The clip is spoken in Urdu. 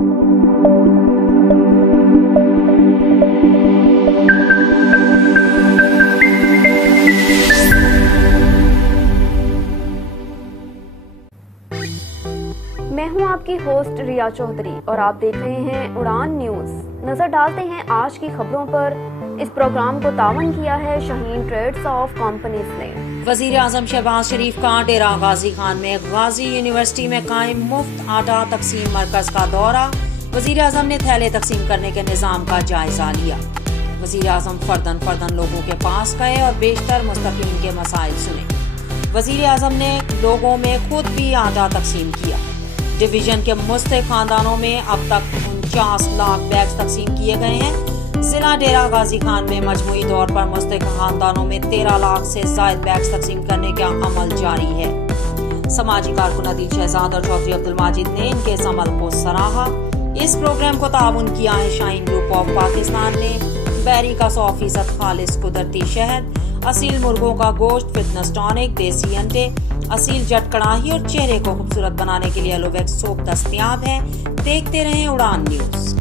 میں ہوں آپ کی ہوسٹ ریا چودھری اور آپ دیکھ رہے ہیں اڑان نیوز۔ نظر ڈالتے ہیں آج کی خبروں پر۔ اس پروگرام کو تعاون کیا ہے شاہین ٹریڈز آف کمپنیز نے۔ وزیر اعظم شہباز شریف کا ڈیرہ غازی خان میں غازی یونیورسٹی میں قائم مفت آٹا تقسیم مرکز کا دورہ۔ وزیر اعظم نے تھیلے تقسیم کرنے کے نظام کا جائزہ لیا۔ وزیر اعظم فردن لوگوں کے پاس گئے اور بیشتر مستفید کے مسائل سنے۔ وزیر اعظم نے لوگوں میں خود بھی آٹا تقسیم کیا۔ ڈویژن کے مستحق خاندانوں میں اب تک 49 لاکھ بیگز تقسیم کیے گئے ہیں۔ ضلع ڈیرہ غازی خان میں مجموعی طور پر مستحق خاندانوں میں 13 لاکھ سے زائد بیگز تقسیم کرنے کا عمل جاری ہے۔ سماجی کارکن عدیل شہزاد اور چودھری عبدالماجد نے ان کے اس عمل کو سراہا۔ اس پروگرام کو تعاون کیا ہے شاہین گروپ آف پاکستان نے۔ بیری کا 100% خالص قدرتی شہد، اصیل مرغوں کا گوشت، فٹنس ٹانک، دیسی انڈے، اصیل جٹ کڑاہی اور چہرے کو خوبصورت بنانے کے لیے ایلوویکس سوپ دستیاب ہے۔ دیکھتے رہیں اڑان نیوز۔